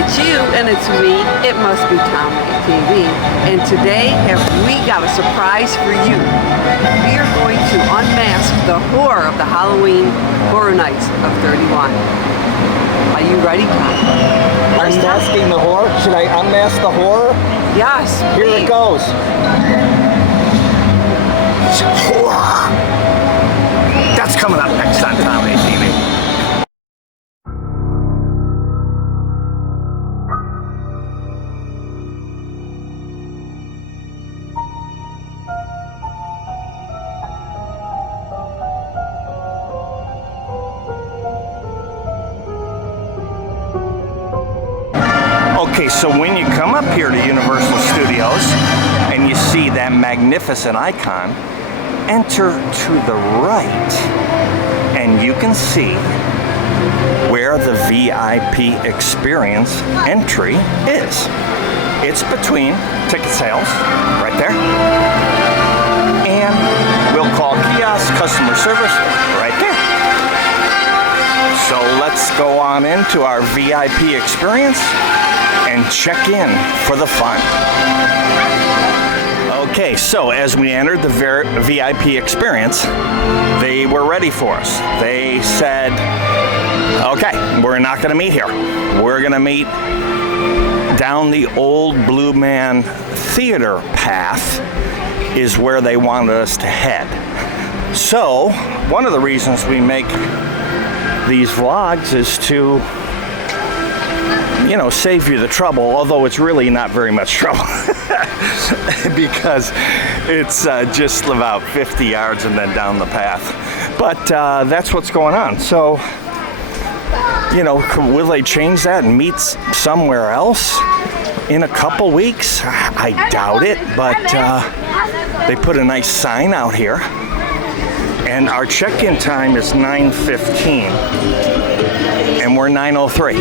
it's you and it's me. It must be Tommy TV. And today we got a surprise for you. We are going to unmask the horror of the Halloween Horror Nights of 31. Are you ready, Tom? Unmasking the horror? Should I unmask the horror? Yes. Here please. it goes. Horror. That's coming up next on Tommy TV. Okay, so when you come up here to Universal Studios and you see that magnificent icon, enter to the right and you can see where the VIP experience entry is. It's between ticket sales, right there, and we'll call kiosk customer service right there. So let's go on into our VIP experience and check in for the fun. Okay, so as we entered the VIP experience, they were ready for us. They said, okay, we're not gonna meet here. We're gonna meet down the old Blue Man Theater path is where they wanted us to head. So, one of the reasons we make these vlogs is to, you know, save you the trouble, although it's really not very much trouble because it's just about 50 yards and then down the path. But that's what's going on. So, you know, will they change that and meet somewhere else in a couple weeks? I doubt it, but they put a nice sign out here. And our check-in time is 9:15, and we're 9:03.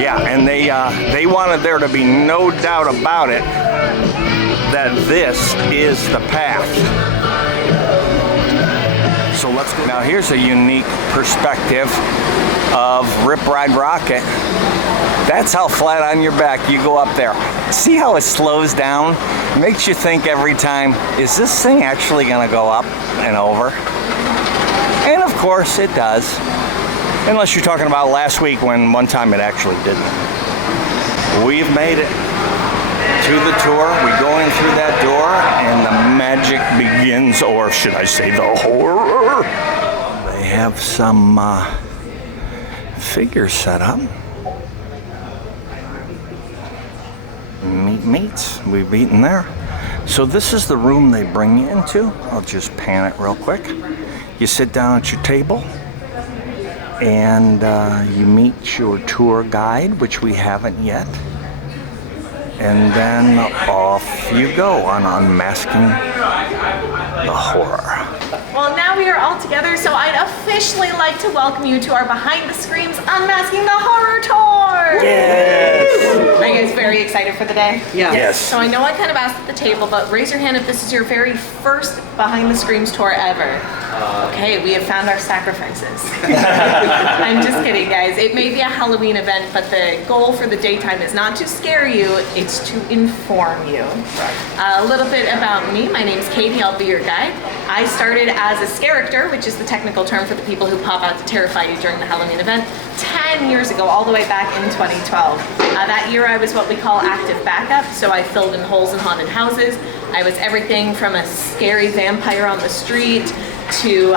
Yeah, and they wanted there to be no doubt about it that this is the path. So let's go. Now here's a unique perspective of Rip Ride Rocket. That's how flat on your back you go up there. See how it slows down? Makes you think every time, is this thing actually gonna go up and over? And of course it does. Unless you're talking about last week when one time it actually didn't. We've made it to the tour. We go in through that door and the magic begins, or should I say the horror. They have some figures set up. Meats, we've eaten there. So this is the room they bring you into. I'll just pan it real quick. You sit down at your table and you meet your tour guide, which we haven't yet. And then off you go on unmasking the horror. Well, now we are all together, so I'd officially like to welcome you to our Behind the Screams Unmasking the Horror Tour! Yes! Are you guys very excited for the day? Yeah. Yes. So I know I kind of asked at the table, but raise your hand if this is your very first Behind the Screams tour ever. Okay, we have found our sacrifices. I'm just kidding, guys. It may be a Halloween event, but the goal for the daytime is not to scare you, it's to inform you. A little bit about me. My name's Katie. I'll be your guide. I started as a character, which is the technical term for the people who pop out to terrify you during the Halloween event, 10 years ago, all the way back in 2012. That year I was what we call active backup, so I filled in holes in haunted houses. I was everything from a scary vampire on the street to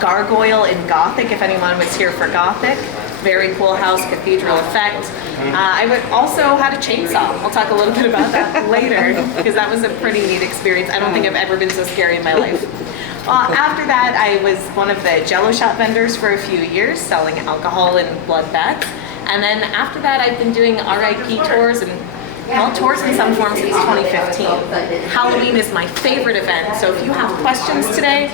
gargoyle in Gothic, if anyone was here for Gothic. Very cool house, cathedral effect. I would also had a chainsaw. I'll talk a little bit about that later because that was a pretty neat experience. I don't think I've ever been so scary in my life. After that, I was one of the Jello shop vendors for a few years, selling alcohol and blood bags. And then after that, I've been doing RIP tours and tours in some form since 2015. Halloween is my favorite event, so if you have questions today,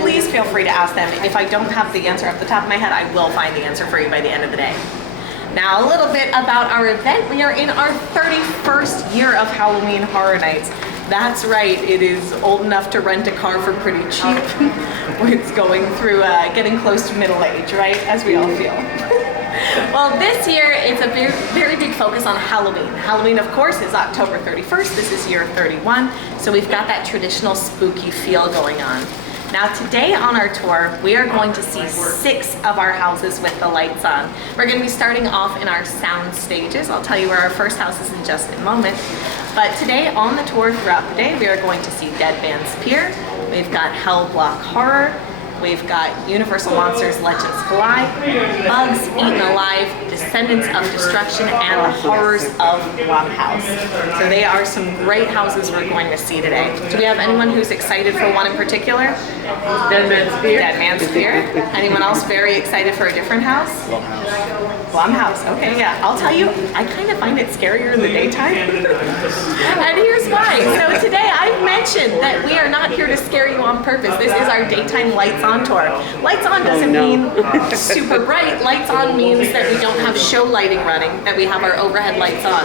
please feel free to ask them. If I don't have the answer off the top of my head, I will find the answer for you by the end of the day. Now, a little bit about our event. We are in our 31st year of Halloween Horror Nights. That's right, it is old enough to rent a car for pretty cheap. It's going through getting close to middle age, right? As we all feel. Well, Well, this year it's a very, very big focus on Halloween. Halloween, of course, is October 31st. This is year 31, so we've got that traditional spooky feel going on. Now today on our tour, we are going to see 6 of our houses with the lights on. We're going to be starting off in our sound stages. I'll tell you where our first house is in just a moment. But today on the tour throughout the day, we are going to see Dead Man's Pier. We've got Hell Block Horror. We've got Universal Monsters Legends Collide, Bugs Eaten Alive, Descendants of Destruction, and the Horrors of Blumhouse. So they are some great houses we're going to see today. Do we have anyone who's excited for one in particular? Dead Man's Pier. Dead Man's Pier. Anyone else very excited for a different house? Blumhouse. Okay, yeah. I'll tell you, I kind of find it scarier in the daytime. And here's why. So today I've mentioned that we are not here to scare you on purpose. This is our daytime lights on tour. Lights on doesn't mean super bright. Lights on means that we don't have show lighting running, that we have our overhead lights on.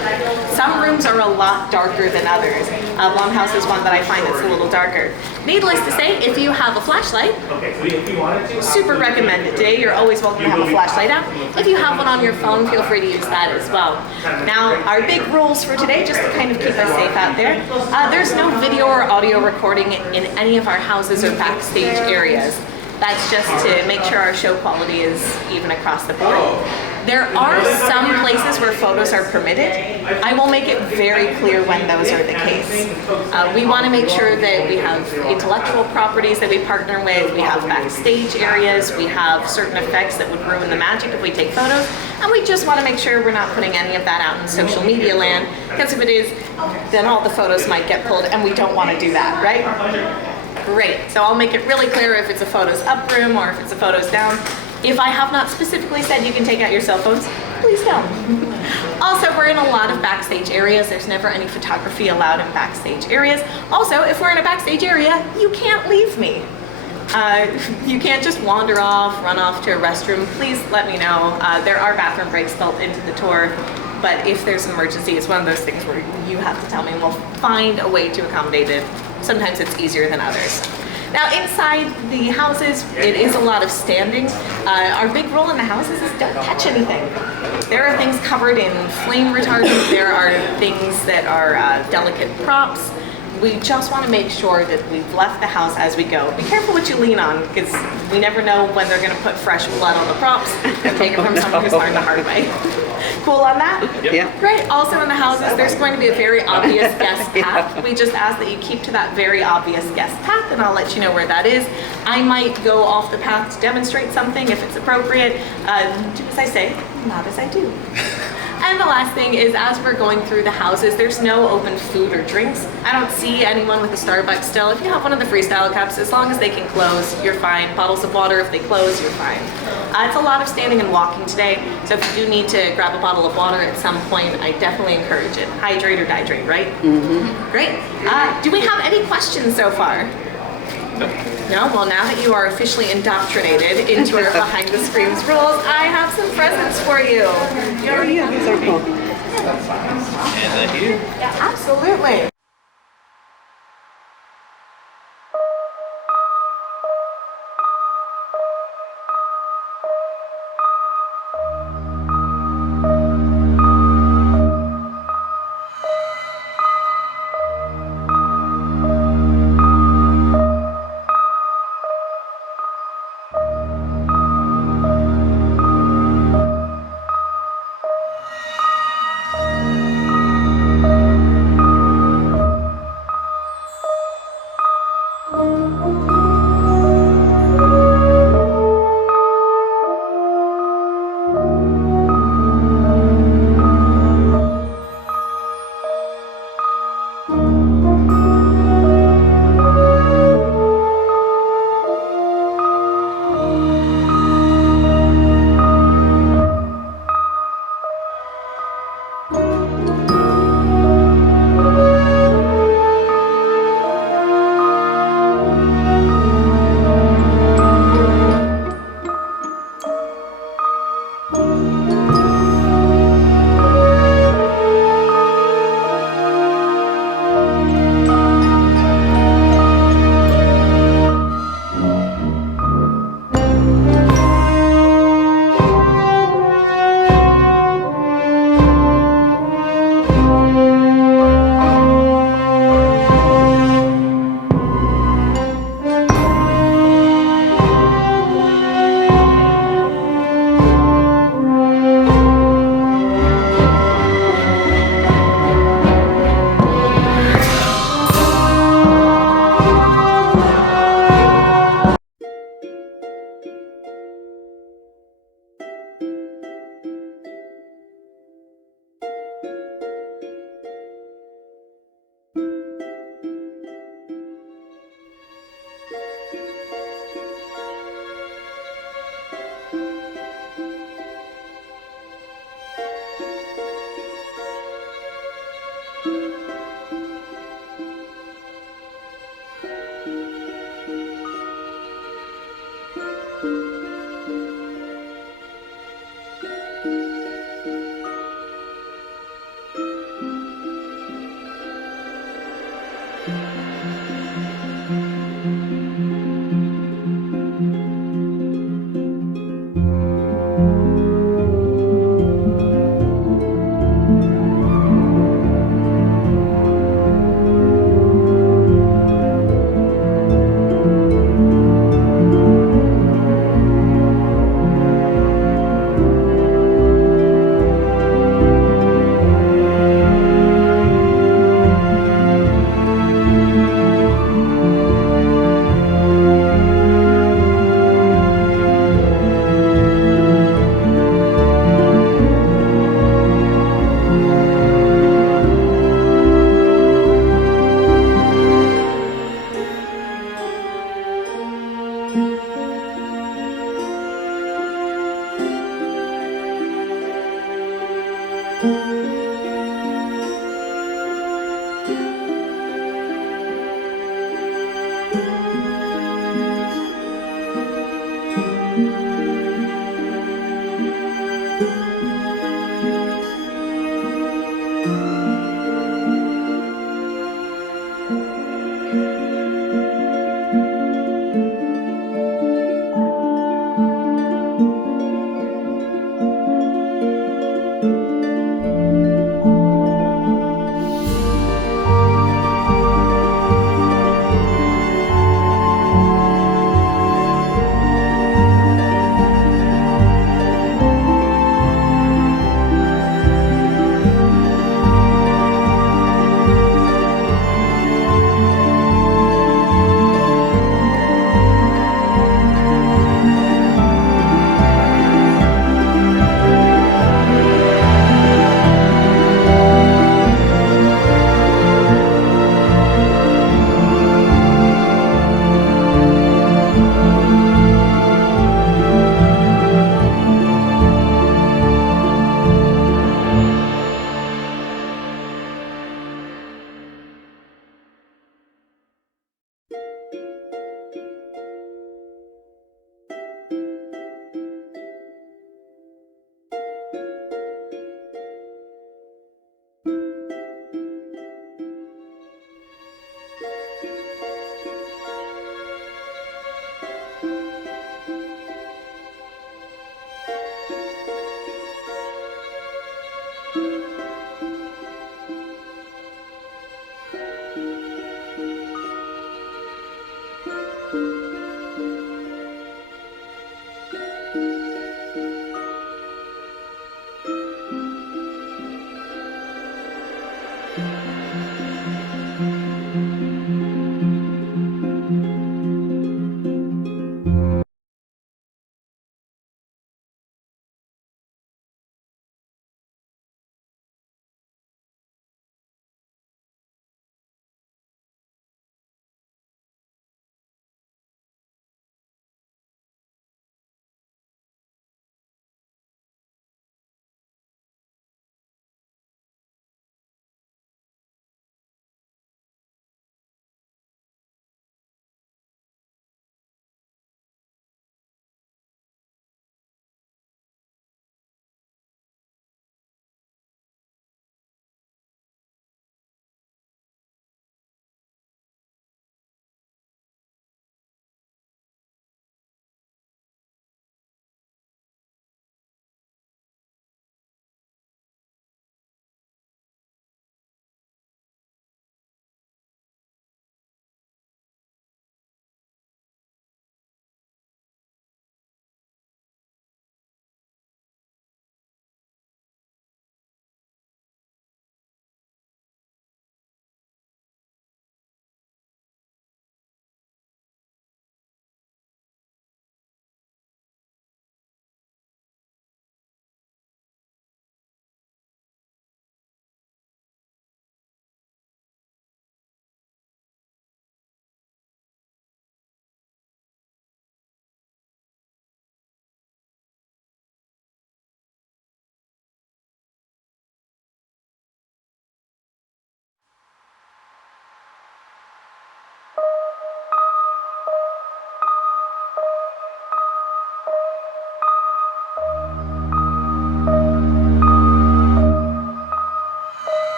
Some rooms are a lot darker than others. Blumhouse is one that I find that's a little darker. Needless to say, if you have a flashlight, super recommended. Today you're always welcome to have a flashlight out. If you have one on your phone, feel free to use that as well. Now, our big rules for today, just to kind of keep us safe out there, there's no video or audio recording in any of our houses or backstage areas. That's just to make sure our show quality is even across the board. There are some places where photos are permitted. I will make it very clear when those are the case. We want to make sure that we have intellectual properties that we partner with, we have backstage areas, we have certain effects that would ruin the magic if we take photos, and we just want to make sure we're not putting any of that out in social media land, because if it is, then all the photos might get pulled, and we don't want to do that, right? Great, so I'll make it really clear if it's a photos up room or if it's a photos down. If I have not specifically said you can take out your cell phones, please don't. Also, we're in a lot of backstage areas. There's never any photography allowed in backstage areas. Also, if we're in a backstage area, you can't leave me. You can't just wander off, run off to a restroom. Please let me know. There are bathroom breaks built into the tour, but if there's an emergency, it's one of those things where you have to tell me and we'll find a way to accommodate it. Sometimes it's easier than others. Now inside the houses, it is a lot of standing. Our big rule in the houses is don't touch anything. There are things covered in flame retardant. There are things that are delicate props. We just want to make sure that we've left the house as we go. Be careful what you lean on, because we never know when they're going to put fresh blood on the props and take it from someone who's learned the hard way. Cool on that? Yeah. Great. Also in the houses, there's going to be a very obvious guest path. We just ask that you keep to that very obvious guest path, and I'll let you know where that is. I might go off the path to demonstrate something if it's appropriate. Do as I say, not as I do. And the last thing is, as we're going through the houses, there's no open food or drinks. I don't see anyone with a Starbucks still. If you have one of the freestyle cups, as long as they can close, you're fine. Bottles of water, if they close, you're fine. It's a lot of standing and walking today, so if you do need to grab a bottle of water at some point, I definitely encourage it. Hydrate or dihydrate, right? Mm-hmm. Great. Do we have any questions so far? No? Well, now that you are officially indoctrinated into our behind the screens rules, I have some presents for you. Oh yeah, these are cool. And here. Yeah, absolutely.